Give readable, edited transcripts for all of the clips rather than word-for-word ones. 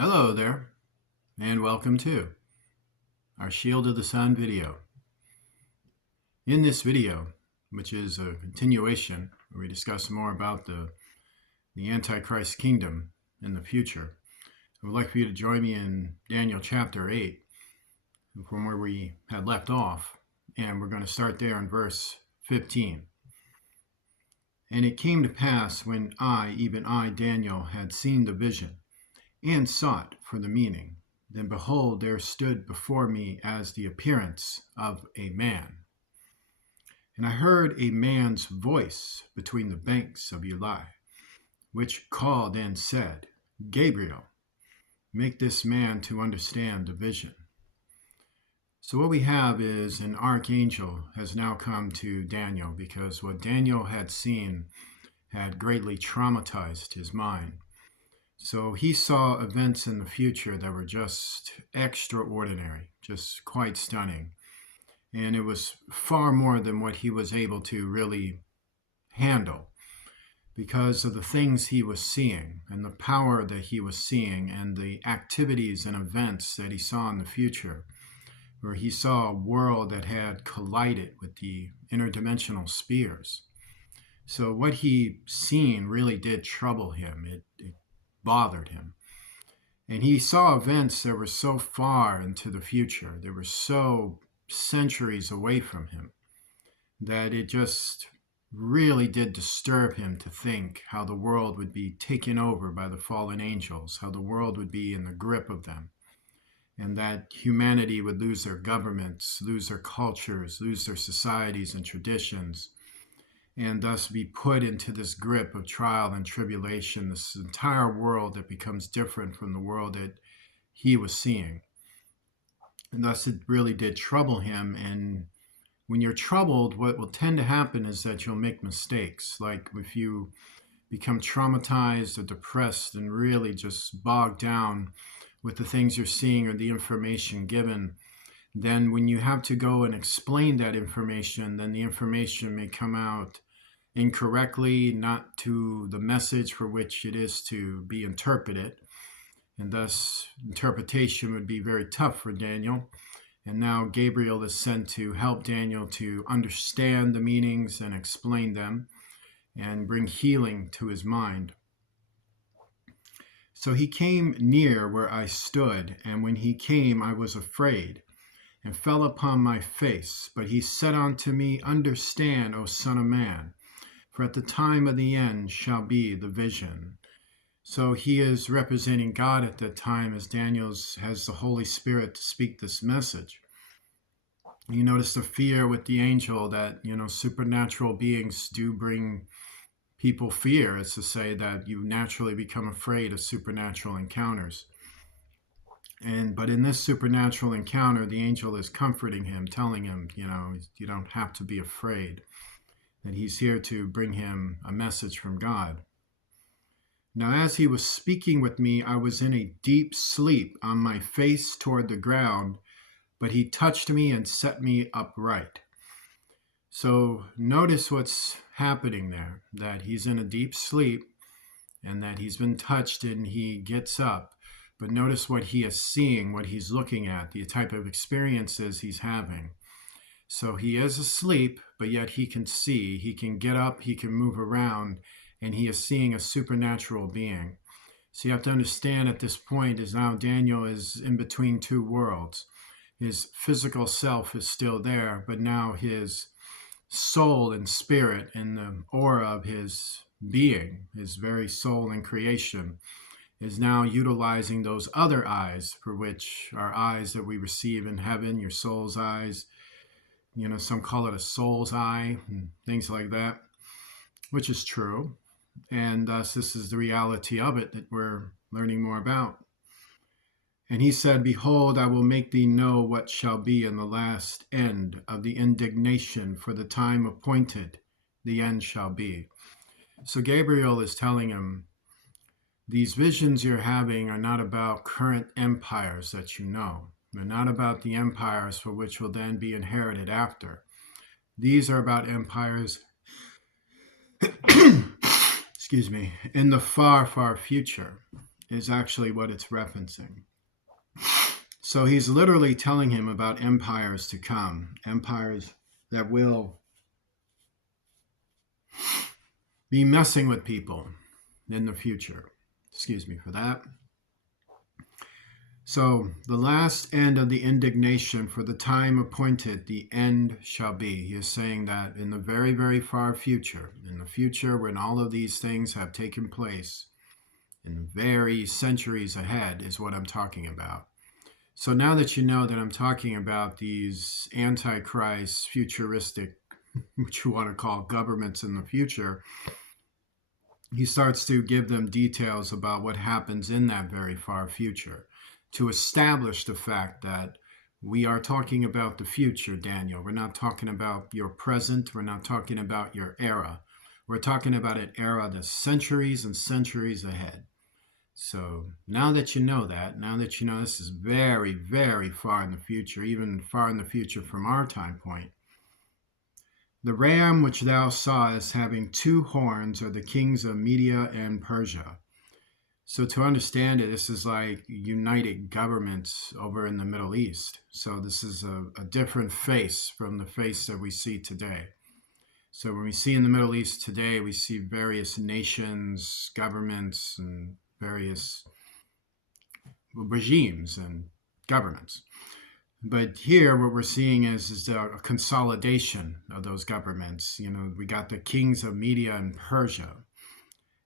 Hello there, and welcome to our Shield of the Sun video. In this video, which is a continuation where we discuss more about the Antichrist kingdom in the future, I would like for you to join me in Daniel chapter 8, from where we had left off, and we're going to start there in verse 15. And it came to pass when I, even I, Daniel, had seen the vision, and sought for the meaning, then behold, there stood before me as the appearance of a man. And I heard a man's voice between the banks of Eli, which called and said, Gabriel, make this man to understand the vision. So what we have is an archangel has now come to Daniel because what Daniel had seen had greatly traumatized his mind. So he saw events in the future that were just extraordinary, just quite stunning. And it was far more than what he was able to really handle because of the things he was seeing and the power that he was seeing and the activities and events that he saw in the future, where he saw a world that had collided with the interdimensional spheres. So what he seen really did trouble him. It bothered him. And he saw events that were so far into the future, they were so centuries away from him, that it just really did disturb him to think how the world would be taken over by the fallen angels, how the world would be in the grip of them, and that humanity would lose their governments, lose their cultures, lose their societies and traditions, and thus be put into this grip of trial and tribulation, this entire world that becomes different from the world that he was seeing. And thus it really did trouble him. And when you're troubled, what will tend to happen is that you'll make mistakes. Like if you become traumatized or depressed and really just bogged down with the things you're seeing or the information given, then when you have to go and explain that information, then the information may come out incorrectly, not to the message for which it is to be interpreted. And thus, interpretation would be very tough for Daniel. And now Gabriel is sent to help Daniel to understand the meanings and explain them and bring healing to his mind. So he came near where I stood, and when he came, I was afraid and fell upon my face. But he said unto me, Understand, O Son of Man, for at the time of the end shall be the vision. So he is representing God at that time as Daniel has the Holy Spirit to speak this message. You notice the fear with the angel that, supernatural beings do bring people fear. It's to say that you naturally become afraid of supernatural encounters. But in this supernatural encounter, the angel is comforting him, telling him, you don't have to be afraid. That he's here to bring him a message from God. Now, as he was speaking with me, I was in a deep sleep on my face toward the ground, but he touched me and set me upright. So notice what's happening there, that he's in a deep sleep and that he's been touched and he gets up. But notice what he is seeing, what he's looking at, the type of experiences he's having. So he is asleep, but yet he can see, he can get up, he can move around, and he is seeing a supernatural being. So you have to understand at this point is now Daniel is in between two worlds. His physical self is still there, but now his soul and spirit and the aura of his being, his very soul and creation, is now utilizing those other eyes, for which are eyes that we receive in heaven, your soul's eyes. Some call it a soul's eye and things like that, which is true. And thus, this is the reality of it that we're learning more about. And he said, Behold, I will make thee know what shall be in the last end of the indignation, for the time appointed, the end shall be. So Gabriel is telling him, these visions you're having are not about current empires that you know. They're not about the empires for which will then be inherited after. These are about empires, excuse me, in the far, far future. is actually what it's referencing. So he's literally telling him about empires to come, empires that will be messing with people in the future. Excuse me for that. So, the last end of the indignation for the time appointed, the end shall be. He is saying that in the very, very far future, in the future when all of these things have taken place, in the very centuries ahead, is what I'm talking about. So, now that you know that I'm talking about these Antichrist, futuristic, what you want to call governments in the future, he starts to give them details about what happens in that very far future to establish the fact that we are talking about the future, Daniel. We're not talking about your present. We're not talking about your era. We're talking about an era that's centuries and centuries ahead. So now that you know that, now that you know this is very, very far in the future, even far in the future from our time point, the ram which thou sawest having two horns are the kings of Media and Persia. So to understand it, this is like united governments over in the Middle East. So this is a different face from the face that we see today. So when we see in the Middle East today, we see various nations, governments, and various regimes and governments. But here, what we're seeing is a consolidation of those governments. You know, we got the kings of Media and Persia.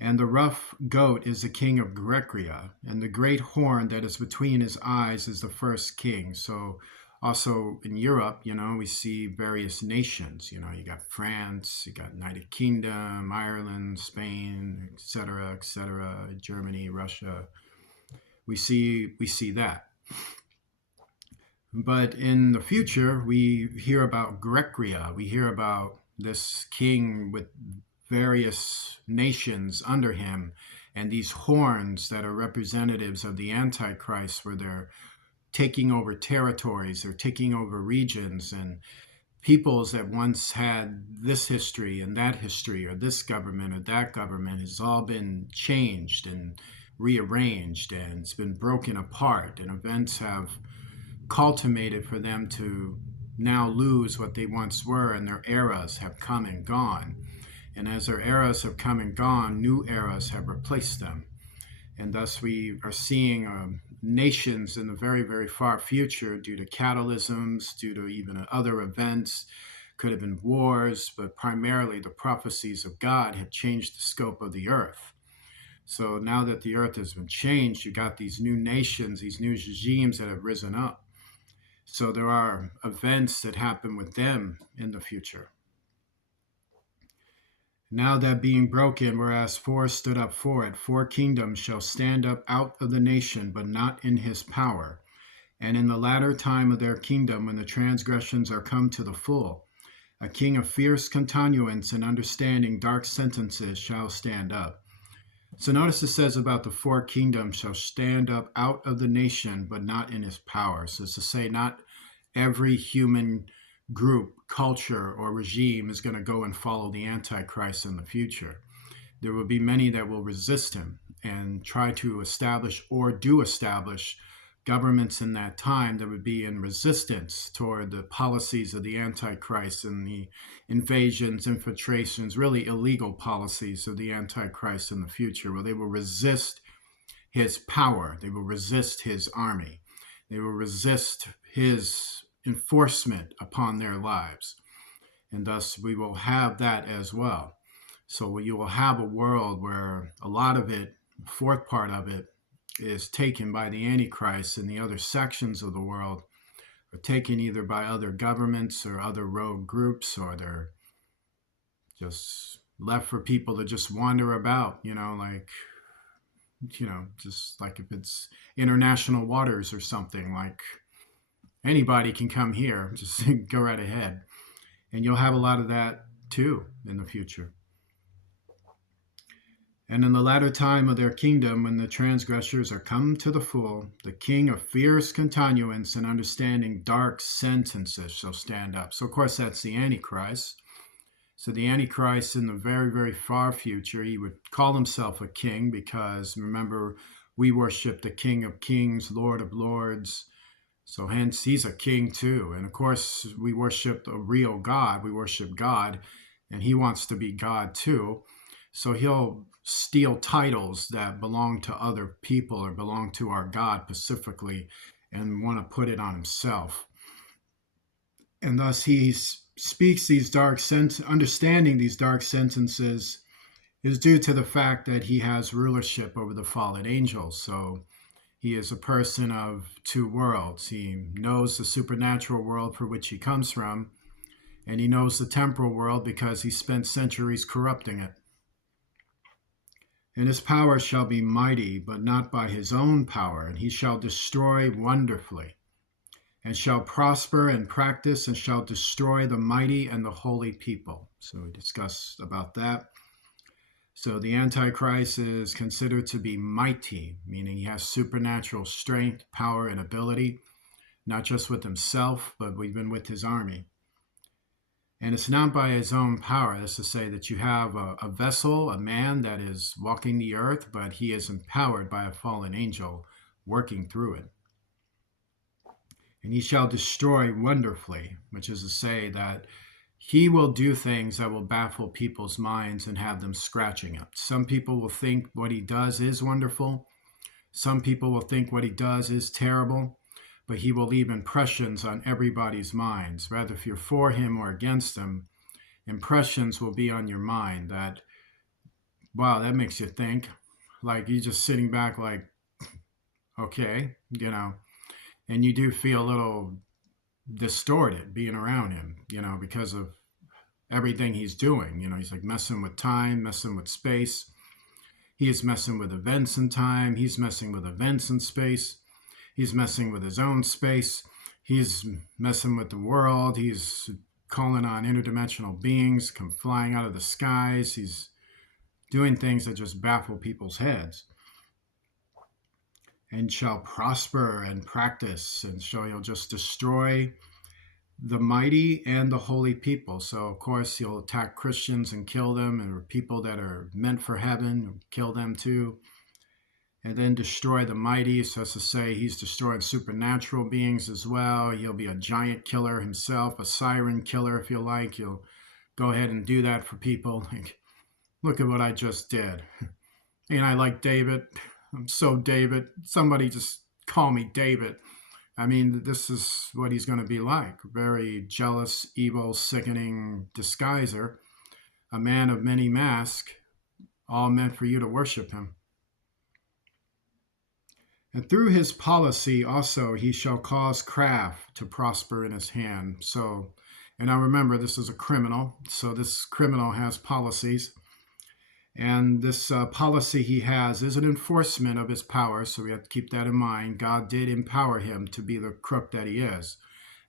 And the rough goat is the king of Grekria, and the great horn that is between his eyes is the first king. So also in Europe, you know, we see various nations. You know, you got France, you got United Kingdom, Ireland, Spain, etc., Germany, Russia. We see that. But in the future, we hear about Grekria. We hear about this king with various nations under him, and these horns that are representatives of the Antichrist, where they're taking over territories, they're taking over regions, and peoples that once had this history and that history, or this government or that government, has all been changed and rearranged, and it's been broken apart, and events have culminated for them to now lose what they once were, and their eras have come and gone. And as their eras have come and gone, new eras have replaced them. And thus we are seeing nations in the very, very far future, due to catalysms, due to even other events, could have been wars, but primarily the prophecies of God have changed the scope of the earth. So now that the earth has been changed, you got these new nations, these new regimes that have risen up. So there are events that happen with them in the future. Now that being broken, whereas four stood up for it, four kingdoms shall stand up out of the nation, but not in his power. And in the latter time of their kingdom, when the transgressions are come to the full, a king of fierce continuance and understanding dark sentences shall stand up. So notice it says about the four kingdoms shall stand up out of the nation, but not in his power. So it's to say not every human group, culture, or regime is going to go and follow the Antichrist in the future. There will be many that will resist him and try to establish or do establish governments in that time that would be in resistance toward the policies of the Antichrist and the invasions, infiltrations, really illegal policies of the Antichrist in the future, where they will resist his power, they will resist his army, they will resist his enforcement upon their lives. And thus we will have that as well. So you will have a world where a lot of it, the fourth part of it, is taken by the Antichrist, and the other sections of the world are taken either by other governments or other rogue groups, or they're just left for people to just wander about, just like if it's international waters or something, like anybody can come here, just go right ahead. And you'll have a lot of that too in the future. And in the latter time of their kingdom, when the transgressors are come to the full, the king of fierce continuance and understanding dark sentences shall stand up. So, of course, that's the Antichrist. So the Antichrist in the very, very far future, he would call himself a king because, remember, we worship the King of Kings, Lord of Lords. So hence he's a king too. And of course, we worship a real God. We worship God, and he wants to be God too. So he'll steal titles that belong to other people or belong to our God specifically and want to put it on himself. And thus he speaks these understanding these dark sentences is due to the fact that he has rulership over the fallen angels. So he is a person of two worlds. He knows the supernatural world for which he comes from, and he knows the temporal world because he spent centuries corrupting it. And his power shall be mighty, but not by his own power, and he shall destroy wonderfully, and shall prosper and practice, and shall destroy the mighty and the holy people. So we discussed about that. So the Antichrist is considered to be mighty, meaning he has supernatural strength, power, and ability, not just with himself, but even with his army. And it's not by his own power. That's to say that you have a vessel, a man that is walking the earth, but he is empowered by a fallen angel working through it. And he shall destroy wonderfully, which is to say that he will do things that will baffle people's minds and have them scratching up. Some people will think what he does is wonderful. Some people will think what he does is terrible, but he will leave impressions on everybody's minds. Rather, if you're for him or against him, impressions will be on your mind that, wow, that makes you think. Like you're just sitting back like, okay, and you do feel a little distorted being around him, because of everything he's doing. He's like messing with time, messing with space. He is messing with events in time. He's messing with events in space. He's messing with his own space. He's messing with the world. He's calling on interdimensional beings, come flying out of the skies. He's doing things that just baffle people's heads. And shall prosper and practice, and so he'll just destroy the mighty and the holy people. So, of course, he'll attack Christians and kill them, and people that are meant for heaven, kill them too. And then destroy the mighty, so as to say he's destroying supernatural beings as well. He'll be a giant killer himself, a siren killer, if you like. He'll go ahead and do that for people. Like, look at what I just did. And I like David. I'm so David. Somebody just call me David. I mean, this is what he's going to be like. Very jealous, evil, sickening disguiser. A man of many masks, all meant for you to worship him. And through his policy also he shall cause craft to prosper in his hand. So, and now remember, this is a criminal. So this criminal has policies. And this policy he has is an enforcement of his power, so we have to keep that in mind. God did empower him to be the crook that he is.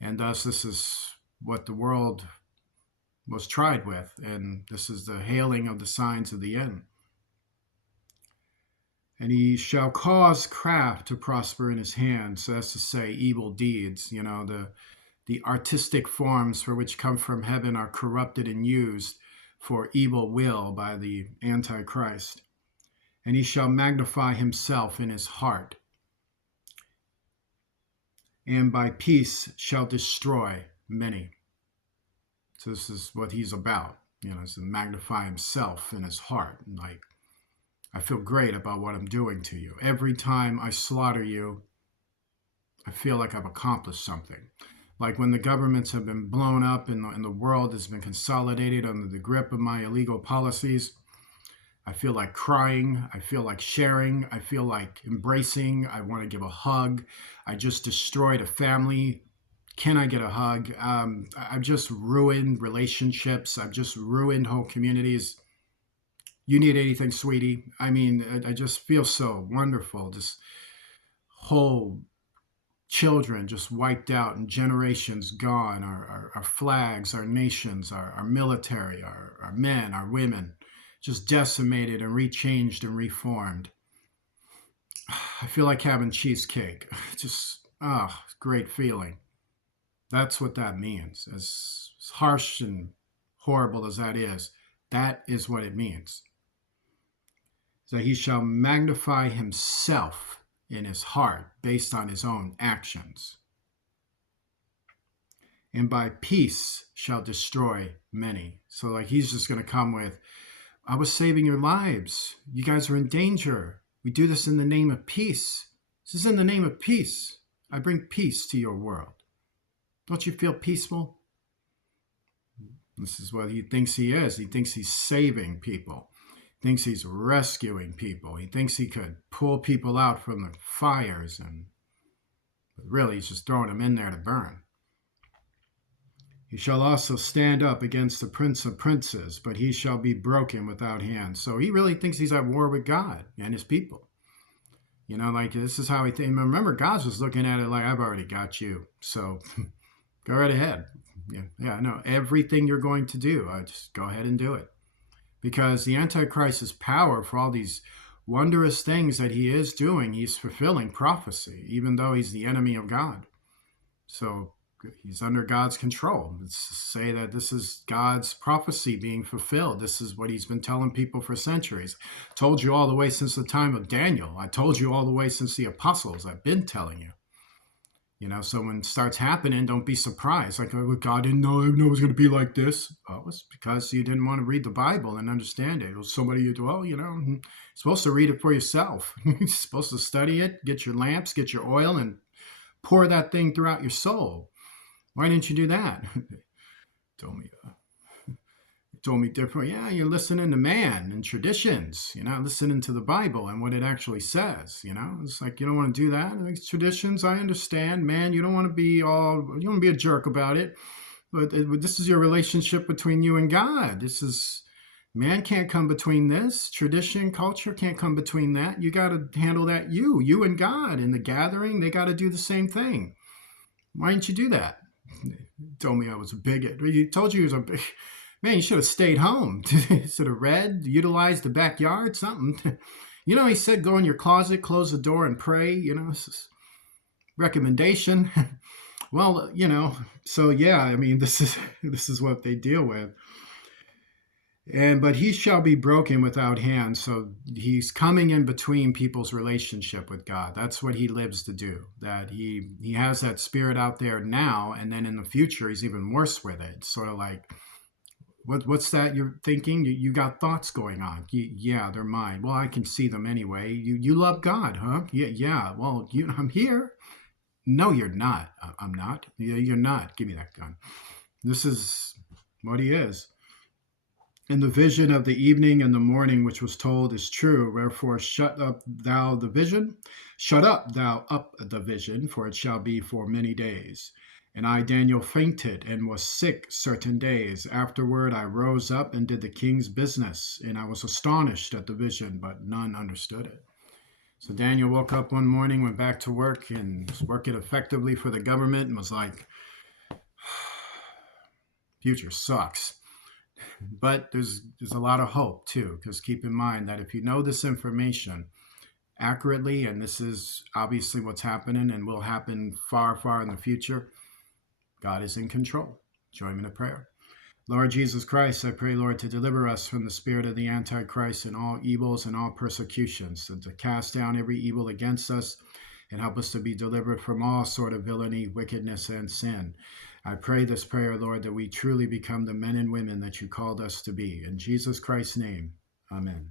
And thus, this is what the world was tried with, and this is the hailing of the signs of the end. And he shall cause craft to prosper in his hand, so that's to say evil deeds. The artistic forms for which come from heaven are corrupted and used for evil will by the Antichrist. And he shall magnify himself in his heart, and by peace shall destroy many. So this is what he's about, is to magnify himself in his heart. Like, I feel great about what I'm doing to you. Every time I slaughter you, I feel like I've accomplished something. Like when the governments have been blown up and the world has been consolidated under the grip of my illegal policies, I feel like crying. I feel like sharing. I feel like embracing. I want to give a hug. I just destroyed a family. Can I get a hug? I've just ruined relationships. I've just ruined whole communities. You need anything, sweetie? I mean, I just feel so wonderful. This whole children just wiped out and generations gone, our flags, our nations, our military, our men, our women, just decimated and rechanged and reformed. I feel like having cheesecake. Just, great feeling. That's what that means. As harsh and horrible as that is what it means. that he shall magnify himself in his heart based on his own actions, and by peace shall destroy many. So like he's just going to come with, I was saving your lives. You guys are in danger. We do this in the name of peace. This is in the name of peace. I bring peace to your world. Don't you feel peaceful? This is what he thinks he is. He thinks he's saving people. He thinks he's rescuing people. He thinks he could pull people out from the fires, but really he's just throwing them in there to burn. He shall also stand up against the prince of princes, but he shall be broken without hands. So he really thinks he's at war with God and his people. You know, like this is how he thinks. Remember, God was looking at it like, I've already got you. So go right ahead. Yeah, no, everything you're going to do, just go ahead and do it. Because the Antichrist's power for all these wondrous things that he is doing, he's fulfilling prophecy, even though he's the enemy of God. So he's under God's control. It's to say that this is God's prophecy being fulfilled. This is what he's been telling people for centuries. I told you all the way since the time of Daniel. I told you all the way since the apostles. I've been telling you. You know, so when it starts happening, don't be surprised. Like, oh, God didn't know it was going to be like this. Oh, it's because you didn't want to read the Bible and understand it. It was somebody you do, well, you know, you're supposed to read it for yourself. You're supposed to study it, get your lamps, get your oil, and pour that thing throughout your soul. Why didn't you do that? Told me different. Yeah, you're listening to man and traditions. You're not listening to the Bible and what it actually says. You know, it's like you don't want to do that. Like, traditions, I understand, man. You don't want to be you don't want to be a jerk about it. But this is your relationship between you and God. Man can't come between this. Tradition, culture can't come between that. You got to handle that. You and God in the gathering, they got to do the same thing. Why didn't you do that? He told me I was a bigot. He told you he was a bigot. Man, you should have stayed home. Should have read, utilized the backyard, something. You know, he said go in your closet, close the door, and pray. You know, this is recommendation. Well, you know, so yeah, I mean, this is what they deal with. But he shall be broken without hands. So he's coming in between people's relationship with God. That's what he lives to do. That he has that spirit out there now, and then in the future he's even worse with it. Sort of like, what's that you're thinking? You got thoughts going on. Yeah, they're mine. Well, I can see them anyway. You love God, huh? Yeah. Well, I'm here. No, you're not. I'm not. You're not. Give me that gun. This is what he is. And the vision of the evening and the morning which was told is true. Wherefore shut up thou the vision. Shut up thou up the vision, for it shall be for many days. And I, Daniel, fainted and was sick certain days. Afterward I rose up and did the king's business, and I was astonished at the vision, but none understood it. So Daniel woke up one morning, went back to work, and was working effectively for the government, and was like, future sucks. But there's a lot of hope too, because keep in mind that if you know this information accurately, and this is obviously what's happening and will happen far, far in the future, God is in control. Join me in a prayer. Lord Jesus Christ, I pray, Lord, to deliver us from the spirit of the Antichrist and all evils and all persecutions, and to cast down every evil against us, and help us to be delivered from all sort of villainy, wickedness, and sin. I pray this prayer, Lord, that we truly become the men and women that you called us to be. In Jesus Christ's name, amen.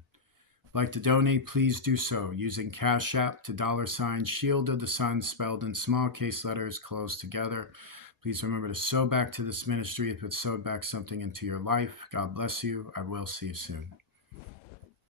If you'd like to donate, please do so using Cash App to $ Shield of the Sun, spelled in small case letters, closed together. Please remember to sow back to this ministry if it sowed back something into your life. God bless you. I will see you soon.